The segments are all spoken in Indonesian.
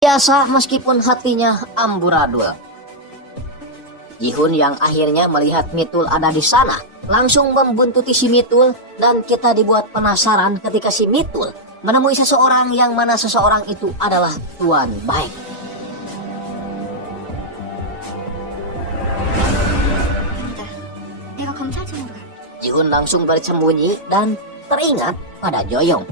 Biasa meskipun hatinya amburadul. Ji-hun yang akhirnya melihat Mitul ada di sana langsung membuntuti si Mitul, dan kita dibuat penasaran ketika si Mitul menemui seseorang yang mana seseorang itu adalah Tuan Baek. Ji-hun langsung bersembunyi dan teringat pada Joyong.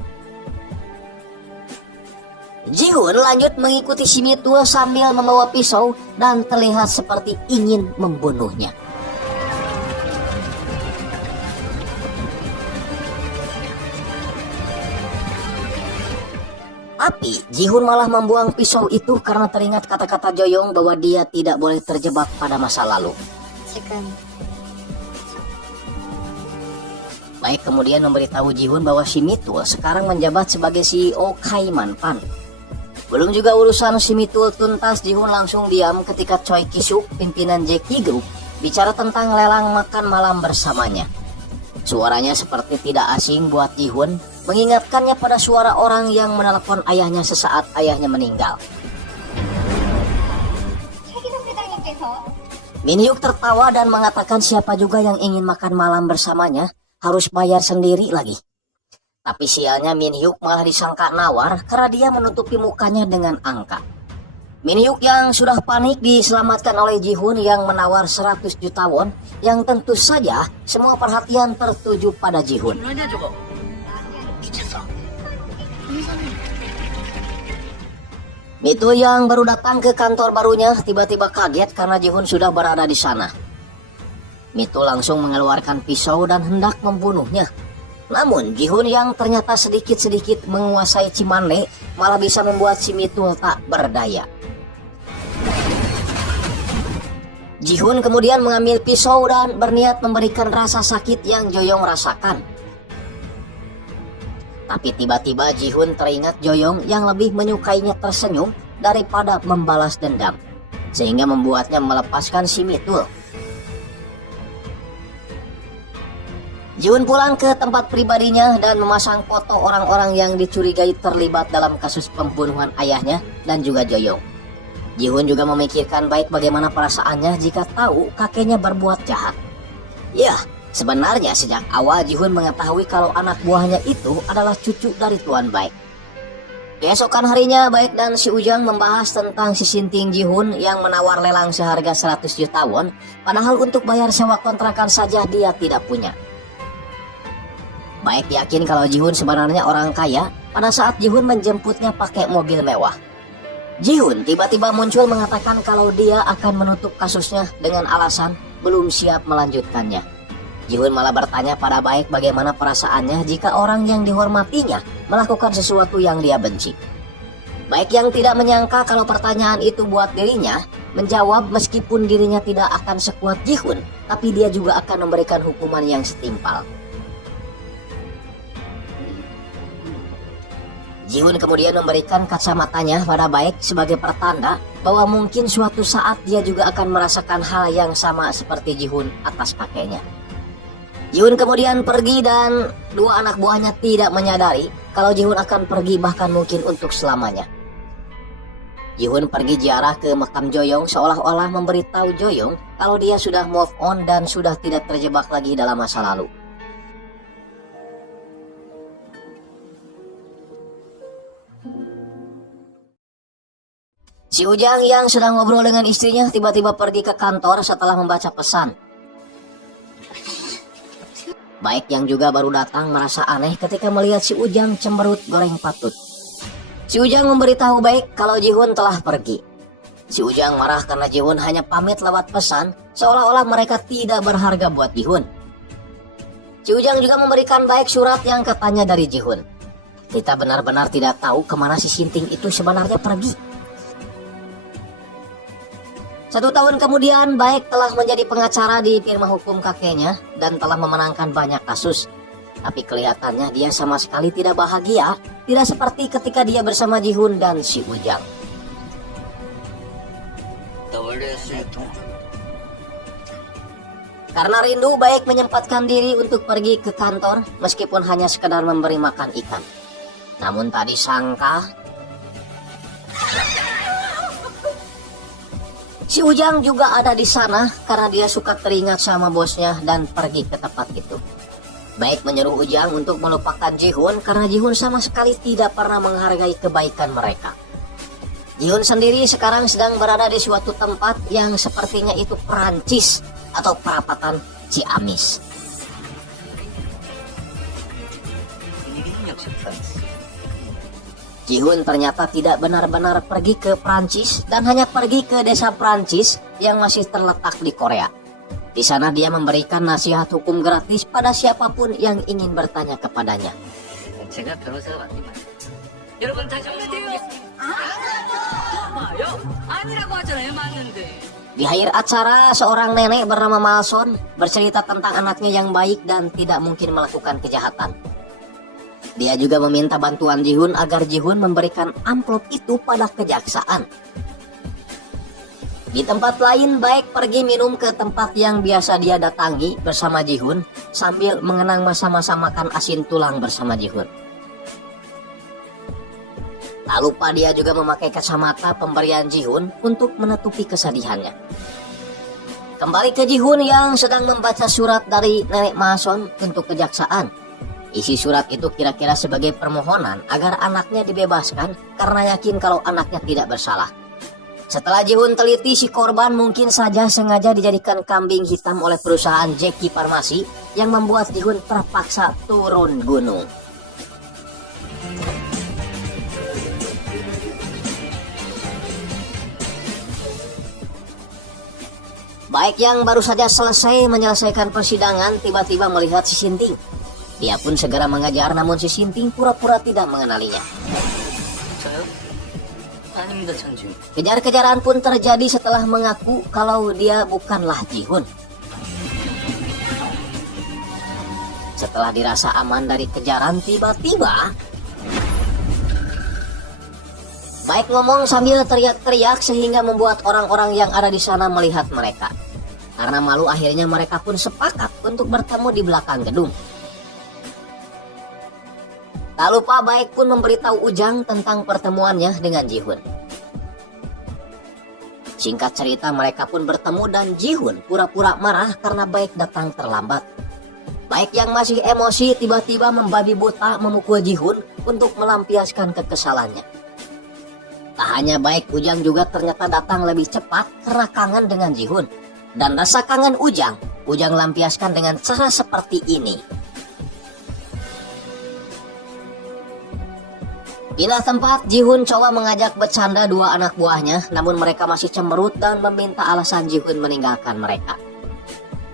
Ji-hun lanjut mengikuti si Mitul sambil membawa pisau dan terlihat seperti ingin membunuhnya. Tapi Ji-hun malah membuang pisau itu karena teringat kata-kata Joyong bahwa dia tidak boleh terjebak pada masa lalu. Baek kemudian memberitahu Ji-hun bahwa si Mitul sekarang menjabat sebagai CEO Kaiman Pan. Belum juga urusan si Mitul tuntas, Ji-hun langsung diam ketika Choi Ki-suk, pimpinan Jeki Group, bicara tentang lelang makan malam bersamanya. Suaranya seperti tidak asing buat Ji-hun, mengingatkannya pada suara orang yang menelepon ayahnya sesaat ayahnya meninggal. Min Hyuk tertawa dan mengatakan siapa juga yang ingin makan malam bersamanya harus bayar sendiri lagi. Tapi sialnya Min Hyuk malah disangka nawar karena dia menutupi mukanya dengan angka. Min Hyuk yang sudah panik diselamatkan oleh Ji-hun yang menawar 100 juta won, yang tentu saja semua perhatian tertuju pada Ji-hun. Mitul yang baru datang ke kantor barunya tiba-tiba kaget karena Ji-hun sudah berada di sana. Mitul langsung mengeluarkan pisau dan hendak membunuhnya. Namun Ji-hun yang ternyata sedikit-sedikit menguasai Cimanle malah bisa membuat si Mitul tak berdaya. Ji-hun kemudian mengambil pisau dan berniat memberikan rasa sakit yang Joyong rasakan. Tapi tiba-tiba Ji-hun teringat Joyong yang lebih menyukainya tersenyum daripada membalas dendam, sehingga membuatnya melepaskan si Mitul. Ji-hun pulang ke tempat pribadinya dan memasang foto orang-orang yang dicurigai terlibat dalam kasus pembunuhan ayahnya dan juga Joyong. Ji-hun juga memikirkan baik bagaimana perasaannya jika tahu kakeknya berbuat jahat. Ya, sebenarnya sejak awal Ji-hun mengetahui kalau anak buahnya itu adalah cucu dari Tuan Baek. Keesokan harinya Baek dan si Ujang membahas tentang si Sinting Ji-hun yang menawar lelang seharga 100 juta won, padahal untuk bayar sewa kontrakan saja dia tidak punya. Baek yakin kalau Ji-hun sebenarnya orang kaya pada saat Ji-hun menjemputnya pakai mobil mewah. Ji-hun tiba-tiba muncul mengatakan kalau dia akan menutup kasusnya dengan alasan belum siap melanjutkannya. Ji-hun malah bertanya pada Baek bagaimana perasaannya jika orang yang dihormatinya melakukan sesuatu yang dia benci. Baek yang tidak menyangka kalau pertanyaan itu buat dirinya, menjawab meskipun dirinya tidak akan sekuat Ji-hun, tapi dia juga akan memberikan hukuman yang setimpal. Ji-hun kemudian memberikan kacamatanya pada Baek sebagai pertanda bahwa mungkin suatu saat dia juga akan merasakan hal yang sama seperti Ji-hun atas kakeknya. Ji-hun kemudian pergi dan dua anak buahnya tidak menyadari kalau Ji-hun akan pergi bahkan mungkin untuk selamanya. Ji-hun pergi ziarah ke makam Joyong seolah-olah memberitahu Joyong kalau dia sudah move on dan sudah tidak terjebak lagi dalam masa lalu. Si Ujang yang sedang ngobrol dengan istrinya tiba-tiba pergi ke kantor setelah membaca pesan. Baek yang juga baru datang merasa aneh ketika melihat si Ujang cemberut goreng patut. Si Ujang memberitahu Baek kalau Ji-hun telah pergi. Si Ujang marah karena Ji-hun hanya pamit lewat pesan, seolah-olah mereka tidak berharga buat Ji-hun. Si Ujang juga memberikan Baek surat yang katanya dari Ji-hun. Kita benar-benar tidak tahu kemana si Sinting itu sebenarnya pergi. 1 tahun kemudian, Baek telah menjadi pengacara di firma hukum kakeknya dan telah memenangkan banyak kasus. Tapi kelihatannya dia sama sekali tidak bahagia, tidak seperti ketika dia bersama Ji-hun dan si Ujang. Karena rindu, Baek menyempatkan diri untuk pergi ke kantor meskipun hanya sekedar memberi makan ikan. Namun tak disangka Si Ujang juga ada di sana karena dia suka teringat sama bosnya dan pergi ke tempat itu. Baik menyuruh Ujang untuk melupakan Ji-hun karena Ji-hun sama sekali tidak pernah menghargai kebaikan mereka. Ji-hun sendiri sekarang sedang berada di suatu tempat yang sepertinya itu Perancis atau perapatan Ciamis. Ji-hun ternyata tidak benar-benar pergi ke Prancis dan hanya pergi ke desa Prancis yang masih terletak di Korea. Di sana dia memberikan nasihat hukum gratis pada siapapun yang ingin bertanya kepadanya. Di akhir acara, seorang nenek bernama Malson bercerita tentang anaknya yang baik dan tidak mungkin melakukan kejahatan. Dia juga meminta bantuan Ji-hun agar Ji-hun memberikan amplop itu pada kejaksaan. Di tempat lain, Baek pergi minum ke tempat yang biasa dia datangi bersama Ji-hun sambil mengenang masa-masa makan asin tulang bersama Ji-hun. Tak lupa dia juga memakai kacamata pemberian Ji-hun untuk menutupi kesedihannya. Kembali ke Ji-hun yang sedang membaca surat dari nenek Mason untuk kejaksaan. Isi surat itu kira-kira sebagai permohonan agar anaknya dibebaskan karena yakin kalau anaknya tidak bersalah. Setelah Ji-hun teliti, si korban mungkin saja sengaja dijadikan kambing hitam oleh perusahaan Jackie Farmasi yang membuat Ji-hun terpaksa turun gunung. Baik yang baru saja selesai menyelesaikan persidangan tiba-tiba melihat si Sinting. Dia pun segera mengajar, namun si Sinting pura-pura tidak mengenalinya. Kejar-kejaran pun terjadi setelah mengaku kalau dia bukanlah Ji-hun. Setelah dirasa aman dari kejaran, tiba-tiba Baik ngomong sambil teriak-teriak sehingga membuat orang-orang yang ada di sana melihat mereka. Karena malu, akhirnya mereka pun sepakat untuk bertemu di belakang gedung. Tak lupa Baek pun memberitahu Ujang tentang pertemuannya dengan Ji-hun. Singkat cerita, mereka pun bertemu dan Ji-hun pura-pura marah karena Baek datang terlambat. Baek yang masih emosi tiba-tiba membabi buta memukul Ji-hun untuk melampiaskan kekesalannya. Tak hanya Baek, Ujang juga ternyata datang lebih cepat karena kangen dengan Ji-hun. Dan rasa kangen Ujang lampiaskan dengan cara seperti ini. Pindah tempat, Ji-hun coba mengajak bercanda dua anak buahnya, namun mereka masih cemberut dan meminta alasan Ji-hun meninggalkan mereka.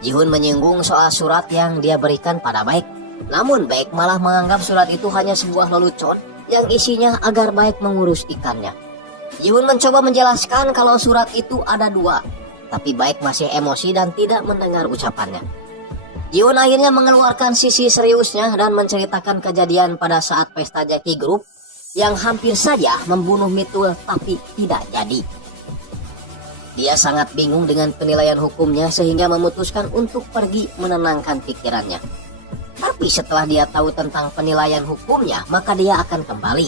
Ji-hun menyinggung soal surat yang dia berikan pada Baek, namun Baek malah menganggap surat itu hanya sebuah lelucon yang isinya agar Baek mengurus ikannya. Ji-hun mencoba menjelaskan kalau surat itu ada dua, tapi Baek masih emosi dan tidak mendengar ucapannya. Ji-hun akhirnya mengeluarkan sisi seriusnya dan menceritakan kejadian pada saat pesta Jackie Group yang hampir saja membunuh Mitul tapi tidak jadi. Dia sangat bingung dengan penilaian hukumnya sehingga memutuskan untuk pergi menenangkan pikirannya. Tapi setelah dia tahu tentang penilaian hukumnya, maka dia akan kembali.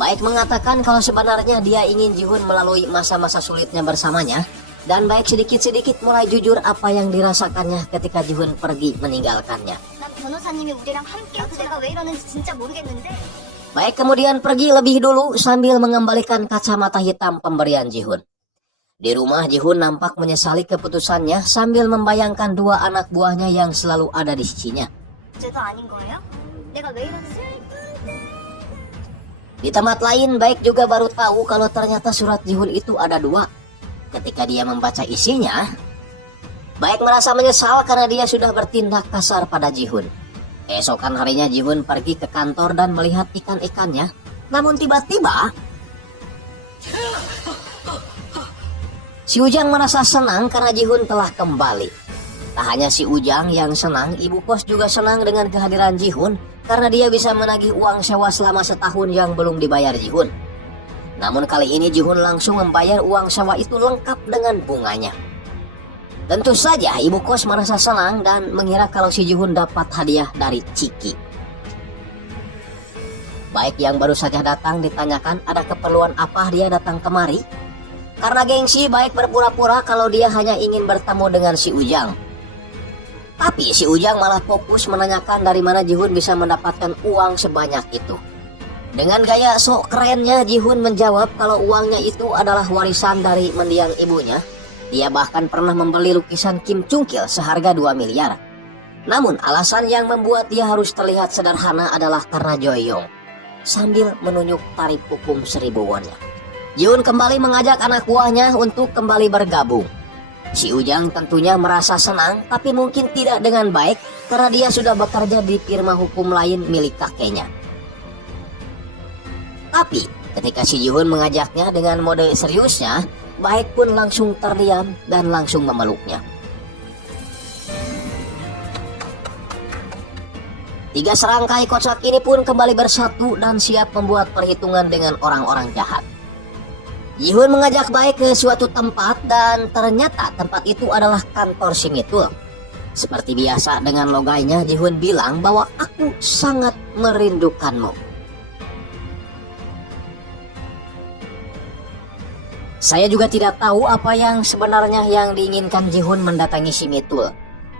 Baek mengatakan kalau sebenarnya dia ingin Ji-hun melalui masa-masa sulitnya bersamanya, dan Baek sedikit-sedikit mulai jujur apa yang dirasakannya ketika Ji-hun pergi meninggalkannya. Baek kemudian pergi lebih dulu sambil mengembalikan kacamata hitam pemberian Ji-hun. Di rumah, Ji-hun nampak menyesali keputusannya sambil membayangkan dua anak buahnya yang selalu ada di sisinya. Di tempat lain, Baek juga baru tahu kalau ternyata surat Ji-hun itu ada dua. Ketika dia membaca isinya, Baek merasa menyesal karena dia sudah bertindak kasar pada Ji-hun. Esokan harinya Ji-hun pergi ke kantor dan melihat ikan-ikannya. Namun tiba-tiba si Ujang merasa senang karena Ji-hun telah kembali. Tak hanya si Ujang yang senang, ibu kos juga senang dengan kehadiran Ji-hun karena dia bisa menagih uang sewa selama setahun yang belum dibayar Ji-hun. Namun kali ini Ji-hun langsung membayar uang sewa itu lengkap dengan bunganya. Tentu saja ibu kos merasa senang dan mengira kalau si Ji-hun dapat hadiah dari Chiki. Baik yang baru saja datang ditanyakan ada keperluan apa dia datang kemari. Karena gengsi, Baik berpura-pura kalau dia hanya ingin bertemu dengan si Ujang. Tapi si Ujang malah fokus menanyakan dari mana Jihun bisa mendapatkan uang sebanyak itu. Dengan gaya sok kerennya, Jihun menjawab kalau uangnya itu adalah warisan dari mendiang ibunya. Dia bahkan pernah membeli lukisan Kim Chung Kil seharga 2 miliar. Namun alasan yang membuat dia harus terlihat sederhana adalah karena Joyong. Sambil menunjuk tarif hukum 1000 won-nya. Jihun kembali mengajak anak buahnya untuk kembali bergabung. Si Ujang tentunya merasa senang, tapi mungkin tidak dengan baik karena dia sudah bekerja di firma hukum lain milik kakeknya. Tapi ketika si Jihun mengajaknya dengan mode seriusnya, Baik pun langsung terdiam dan langsung memeluknya. 3 serangkai kocak ini pun kembali bersatu dan siap membuat perhitungan dengan orang-orang jahat. Jihun mengajak Baik ke suatu tempat dan ternyata tempat itu adalah kantor si Mitul. Seperti biasa dengan logainya, Jihun bilang bahwa aku sangat merindukanmu. Saya juga tidak tahu apa yang sebenarnya yang diinginkan Jihun mendatangi si Mitul.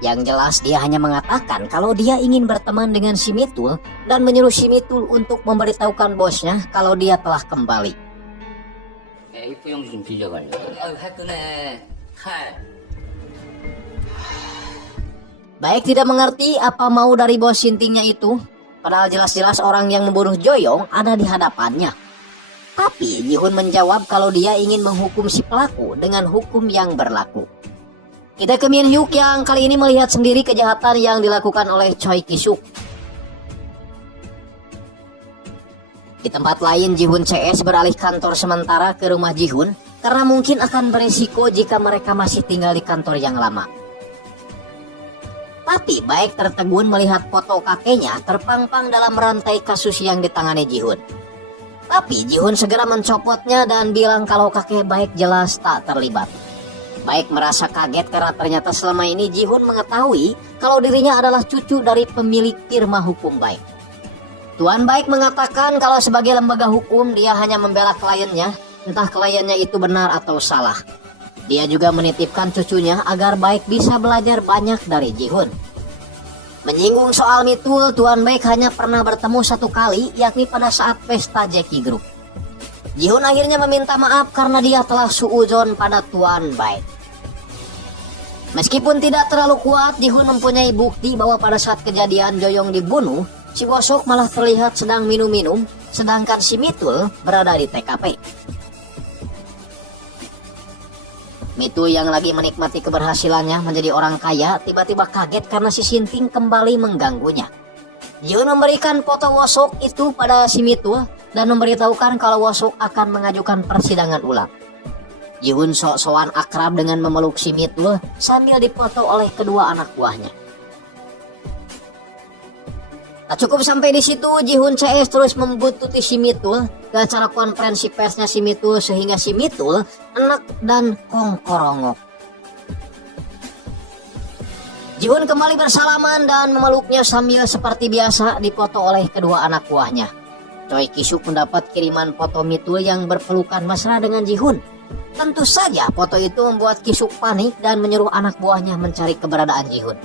Yang jelas dia hanya mengatakan kalau dia ingin berteman dengan si Mitul dan menyuruh si Mitul untuk memberitahukan bosnya kalau dia telah kembali. Baik tidak mengerti apa mau dari bos sintingnya itu, padahal jelas-jelas orang yang membunuh Joyong ada di hadapannya. Tapi Jihun menjawab kalau dia ingin menghukum si pelaku dengan hukum yang berlaku. Kita ke Min Hyuk yang kali ini melihat sendiri kejahatan yang dilakukan oleh Choi Ki-suk. Di tempat lain, Jihun CS beralih kantor sementara ke rumah Jihun karena mungkin akan berisiko jika mereka masih tinggal di kantor yang lama. Tapi Baik tertegun melihat foto kakeknya terpampang dalam rantai kasus yang ditangani Jihun. Tapi Jihun segera mencopotnya dan bilang kalau kakek Baik jelas tak terlibat. Baik merasa kaget karena ternyata selama ini Jihun mengetahui kalau dirinya adalah cucu dari pemilik firma hukum Baik. Tuan Baik mengatakan kalau sebagai lembaga hukum dia hanya membela kliennya, entah kliennya itu benar atau salah. Dia juga menitipkan cucunya agar Baik bisa belajar banyak dari Jihun. Menyinggung soal Mitul, Tuan Baik hanya pernah bertemu 1 kali, yakni pada saat pesta Jackie Group. Jihun akhirnya meminta maaf karena dia telah suudzon pada Tuan Baik. Meskipun tidak terlalu kuat, Jihun mempunyai bukti bahwa pada saat kejadian Joyong dibunuh, si Wosok malah terlihat sedang minum-minum, sedangkan si Mitul berada di TKP. Mitul yang lagi menikmati keberhasilannya menjadi orang kaya tiba-tiba kaget karena si Sinting kembali mengganggunya. Jihun memberikan foto Wosok itu pada si Mitul dan memberitahukan kalau Wosok akan mengajukan persidangan ulang. Jihun sok-sokan akrab dengan memeluk si Mitul sambil dipoto oleh kedua anak buahnya. Tak cukup sampai di situ, Jihun CS terus membuntuti si Mitul ke acara konferensi persnya si Mitul sehingga si Mitul enek dan kongkorongok. Jihun kembali bersalaman dan memeluknya sambil seperti biasa dipoto oleh kedua anak buahnya. Choi Ki-suk mendapat kiriman foto Mitul yang berpelukan mesra dengan Jihun. Tentu saja foto itu membuat Ki-suk panik dan menyuruh anak buahnya mencari keberadaan Jihun.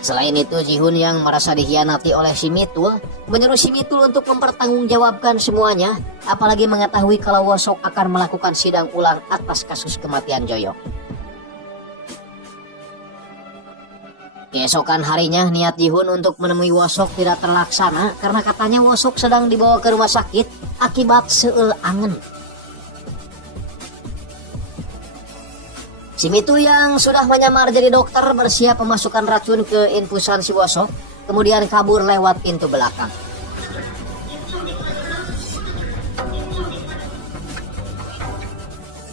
Selain itu, Jihun yang merasa dikhianati oleh si Mitul menyuruh si Mitul untuk mempertanggungjawabkan semuanya, apalagi mengetahui kalau Wosok akan melakukan sidang ulang atas kasus kematian Joyong. Keesokan harinya, niat Jihun untuk menemui Wosok tidak terlaksana karena katanya Wosok sedang dibawa ke rumah sakit akibat seul angen. Si Mitul yang sudah menyamar jadi dokter bersiap memasukkan racun ke infusan si Wosok, kemudian kabur lewat pintu belakang.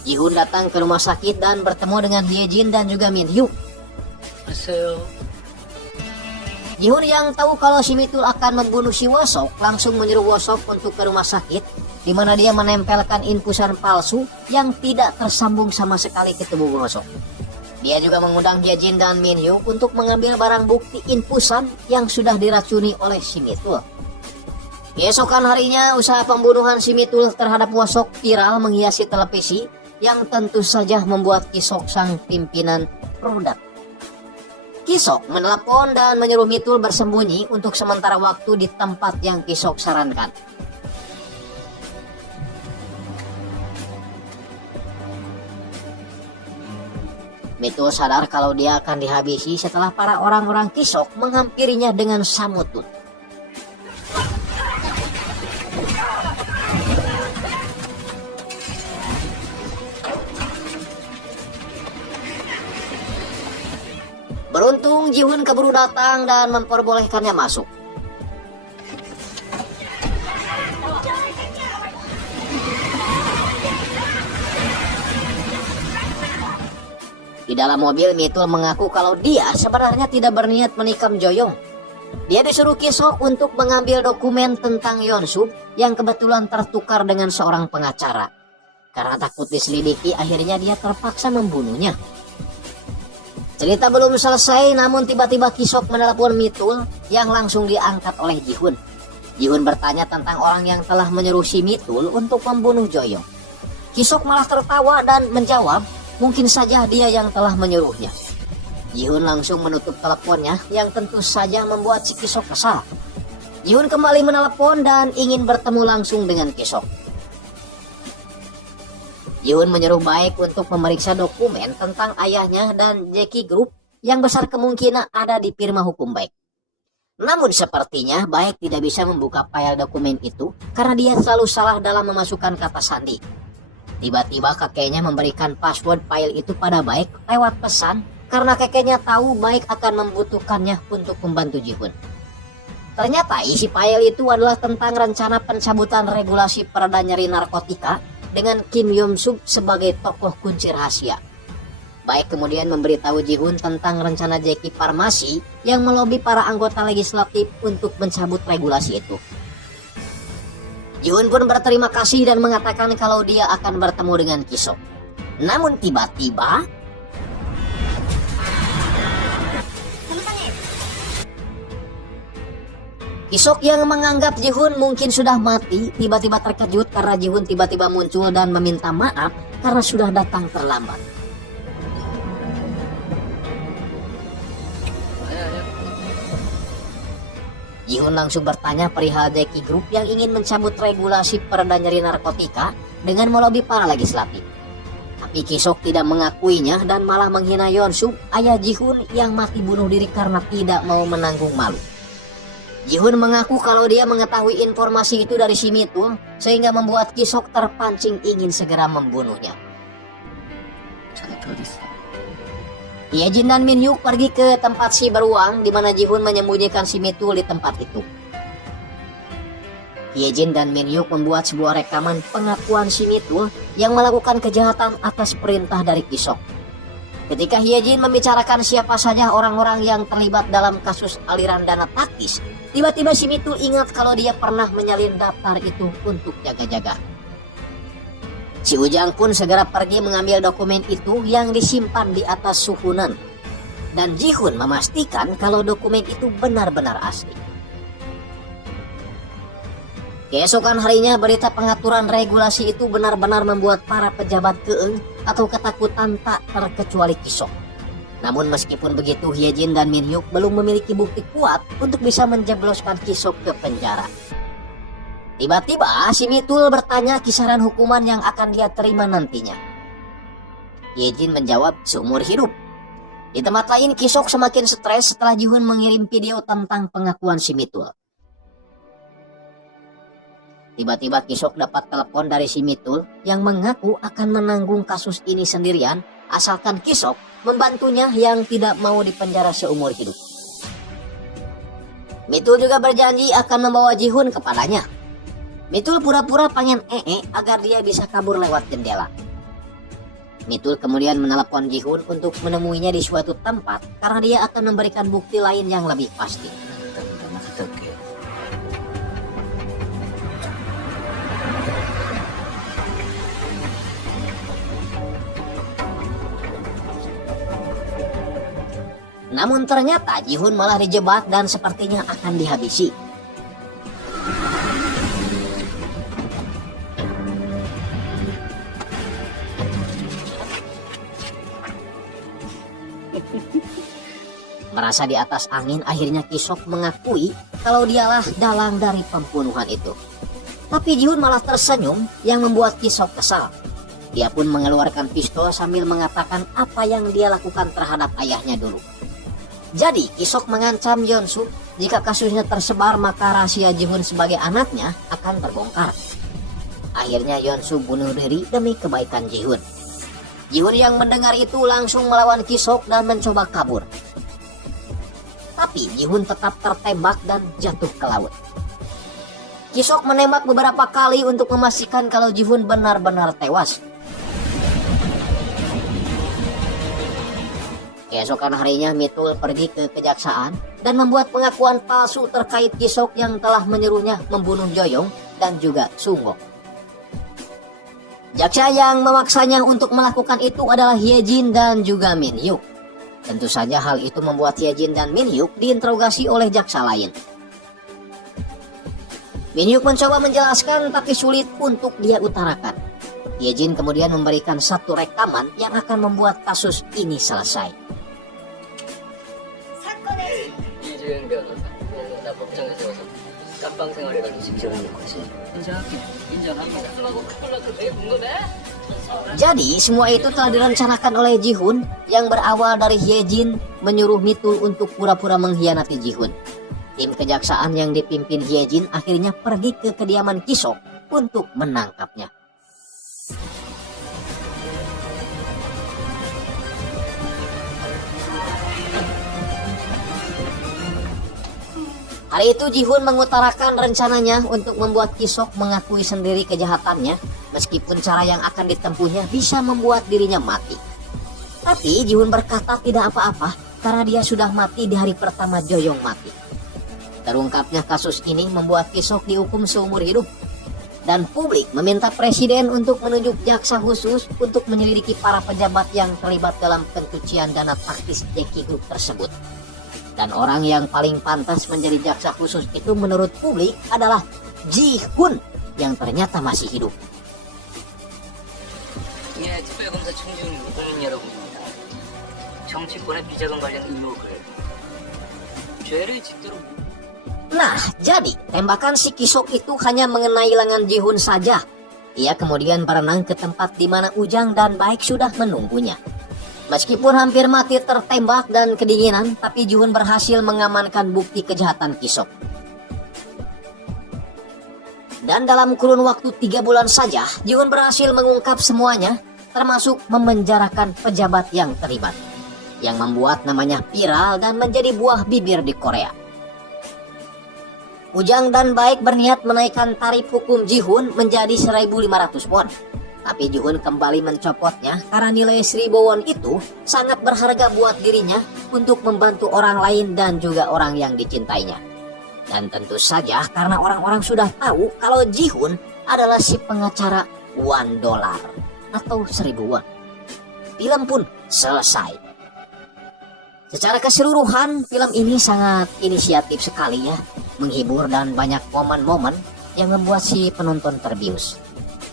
Jihun datang ke rumah sakit dan bertemu dengan Hyejin dan juga Min Hyuk. Jihun yang tahu kalau si Mitul akan membunuh si Wosok langsung menyuruh Wosok untuk ke rumah sakit, di mana dia menempelkan infusan palsu yang tidak tersambung sama sekali ke tubuh Wosok. Dia juga mengundang Hyejin dan Min Hyuk untuk mengambil barang bukti infusan yang sudah diracuni oleh si Mitul. Keesokan harinya, usaha pembunuhan si Mitul terhadap Wosok viral menghiasi televisi yang tentu saja membuat Kisok sang pimpinan produk. Kisok menelepon dan menyuruh Mitul bersembunyi untuk sementara waktu di tempat yang Kisok sarankan. Mitul sadar kalau dia akan dihabisi setelah para orang-orang Kisok menghampirinya dengan samutut. Beruntung Jihun keburu datang dan memperbolehkannya masuk. Di dalam mobil, Mitul mengaku kalau dia sebenarnya tidak berniat menikam Joyong. Dia disuruh Kisok untuk mengambil dokumen tentang Yeonsub yang kebetulan tertukar dengan seorang pengacara. Karena takut diselidiki, akhirnya dia terpaksa membunuhnya. Cerita belum selesai, namun tiba-tiba Kisok menelepon Mitul yang langsung diangkat oleh Jihun. Jihun bertanya tentang orang yang telah menyuruh si Mitul untuk membunuh Joyong. Kisok malah tertawa dan menjawab, mungkin saja dia yang telah menyuruhnya. Jihun langsung menutup teleponnya yang tentu saja membuat si Kisok kesal. Jihun kembali menelepon dan ingin bertemu langsung dengan Kisok. Jihun menyuruh Baek untuk memeriksa dokumen tentang ayahnya dan Jackie Group yang besar kemungkinan ada di firma hukum Baek. Namun sepertinya Baek tidak bisa membuka file dokumen itu karena dia selalu salah dalam memasukkan kata sandi. Tiba-tiba kakeknya memberikan password file itu pada Baek lewat pesan karena kakeknya tahu Baek akan membutuhkannya untuk membantu Jihun. Ternyata isi file itu adalah tentang rencana pencabutan regulasi pereda nyeri narkotika dengan Kim Yeonsub sebagai tokoh kunci rahasia. Baek kemudian memberitahu Jihun tentang rencana Jackie Farmasi yang melobi para anggota legislatif untuk mencabut regulasi itu. Jihun pun berterima kasih dan mengatakan kalau dia akan bertemu dengan Kisok. Namun tiba-tiba Kisok yang menganggap Jihun mungkin sudah mati tiba-tiba terkejut karena Jihun tiba-tiba muncul dan meminta maaf karena sudah datang terlambat. Jihun langsung bertanya perihal Jackie Group yang ingin mencabut regulasi pereda nyeri narkotika dengan melobi para legislatif. Tapi Kisok tidak mengakuinya dan malah menghina Yeonsub, ayah Jihun yang mati bunuh diri karena tidak mau menanggung malu. Jihun mengaku kalau dia mengetahui informasi itu dari si Mitul sehingga membuat Kisok terpancing ingin segera membunuhnya. Yejin dan Min Hyuk pergi ke tempat si beruang di mana Jihun menyembunyikan si Mitul di tempat itu. Yejin dan Min Hyuk membuat sebuah rekaman pengakuan si Mitul yang melakukan kejahatan atas perintah dari Kisok. Ketika Hyejin membicarakan siapa saja orang-orang yang terlibat dalam kasus aliran dana taktis, tiba-tiba si Mitul ingat kalau dia pernah menyalin daftar itu untuk jaga-jaga. Si Ujang pun segera pergi mengambil dokumen itu yang disimpan di atas suhunan. Dan Jihun memastikan kalau dokumen itu benar-benar asli. Keesokan harinya berita pengaturan regulasi itu benar-benar membuat para pejabat keeng atau ketakutan tak terkecuali Kisok. Namun meskipun begitu, Hyejin dan Min Hyuk belum memiliki bukti kuat untuk bisa menjebloskan Kisok ke penjara. Tiba-tiba si Mitul bertanya kisaran hukuman yang akan dia terima nantinya. Hyejin menjawab seumur hidup. Di tempat lain, Kisok semakin stres setelah Jihun mengirim video tentang pengakuan si Mitul. Tiba-tiba Kisok dapat telepon dari si Mitul yang mengaku akan menanggung kasus ini sendirian asalkan Kisok membantunya yang tidak mau dipenjara seumur hidup. Mitul juga berjanji akan membawa Jihun kepadanya. Mitul pura-pura pengen agar dia bisa kabur lewat jendela. Mitul kemudian menelepon Jihun untuk menemuinya di suatu tempat karena dia akan memberikan bukti lain yang lebih pasti. Namun ternyata Jihun malah dijebak dan sepertinya akan dihabisi. Merasa di atas angin, akhirnya Kisok mengakui kalau dialah dalang dari pembunuhan itu. Tapi Ji-hun malah tersenyum yang membuat Kisok kesal. Dia pun mengeluarkan pistol sambil mengatakan apa yang dia lakukan terhadap ayahnya dulu. Jadi Kisok mengancam Yeon-su jika kasusnya tersebar maka rahasia Ji-hun sebagai anaknya akan terbongkar. Akhirnya Yeon-su bunuh diri demi kebaikan Ji-hun. Ji-hun yang mendengar itu langsung melawan Kisok dan mencoba kabur. Tapi Ji-hun tetap tertembak dan jatuh ke laut. Kisok menembak beberapa kali untuk memastikan kalau Ji-hun benar-benar tewas. Keesokan harinya Mitul pergi ke kejaksaan dan membuat pengakuan palsu terkait Kisok yang telah menyuruhnya membunuh Joyong dan juga Sunggo. Jaksa yang memaksanya untuk melakukan itu adalah Hyejin dan juga Min Hyuk. Tentu saja hal itu membuat Hyejin dan Min Hyuk diinterogasi oleh jaksa lain. Min Hyuk mencoba menjelaskan tapi sulit untuk dia utarakan. Hyejin kemudian memberikan satu rekaman yang akan membuat kasus ini selesai. 이주영 변호사, 나 법정에서 와서 깜빵 생활해가지고 직접하는 거지. 인정합니다. 하고 그걸로 되게 궁금해? Jadi semua itu telah direncanakan oleh Ji-hun yang berawal dari Hyejin menyuruh Mitul untuk pura-pura mengkhianati Ji-hun. Tim kejaksaan yang dipimpin Hyejin akhirnya pergi ke kediaman Kisok untuk menangkapnya. Hari itu Ji-hun mengutarakan rencananya untuk membuat Kisok mengakui sendiri kejahatannya, meskipun cara yang akan ditempuhnya bisa membuat dirinya mati. Tapi Ji-hun berkata tidak apa-apa karena dia sudah mati di hari pertama Joyong mati. Terungkapnya kasus ini membuat Kisok dihukum seumur hidup. Dan publik meminta presiden untuk menunjuk jaksa khusus untuk menyelidiki para pejabat yang terlibat dalam pencucian dana taktis Jeki Group tersebut. Dan orang yang paling pantas menjadi jaksa khusus itu menurut publik adalah Ji-hun yang ternyata masih hidup. 예, 특별검사 청지훈 국민 여러분입니다. 정치권의 비자금 관련 의혹을 죄를 짓도록. Nah, jadi tembakan si Kisok itu hanya mengenai lengan Ji-hun saja. Ia kemudian berenang ke tempat di mana Ujang dan Baek sudah menunggunya. Meskipun hampir mati tertembak dan kedinginan, tapi Ji-hun berhasil mengamankan bukti kejahatan Kisok. Dan dalam kurun waktu 3 bulan saja, Ji-hun berhasil mengungkap semuanya, termasuk memenjarakan pejabat yang terlibat, yang membuat namanya viral dan menjadi buah bibir di Korea. Ujang dan Baek berniat menaikkan tarif hukum Ji-hun menjadi 1.500 won. Tapi Ji-hun kembali mencopotnya karena nilai 1.000 won itu sangat berharga buat dirinya untuk membantu orang lain dan juga orang yang dicintainya. Dan tentu saja karena orang-orang sudah tahu kalau Ji-hun adalah si pengacara $1 atau 1.000 won. Film pun selesai. Secara keseluruhan film ini sangat inisiatif sekali ya, menghibur dan banyak momen-momen yang membuat si penonton terbius.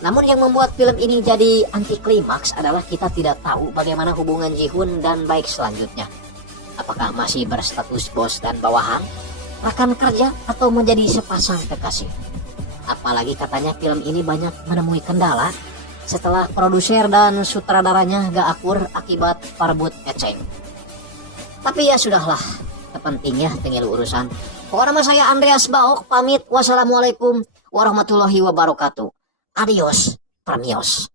Namun yang membuat film ini jadi anti klimaks adalah kita tidak tahu bagaimana hubungan Ji-hun dan Baek selanjutnya. Apakah masih berstatus bos dan bawahan, rekan kerja, atau menjadi sepasang kekasih. Apalagi katanya film ini banyak menemui kendala setelah produser dan sutradaranya gak akur akibat parbut eceng. Tapi ya sudahlah, kepentingnya tinggal urusan. Pokoknya nama saya Andreas Baok, pamit. Wassalamualaikum warahmatullahi wabarakatuh. Adios, premios.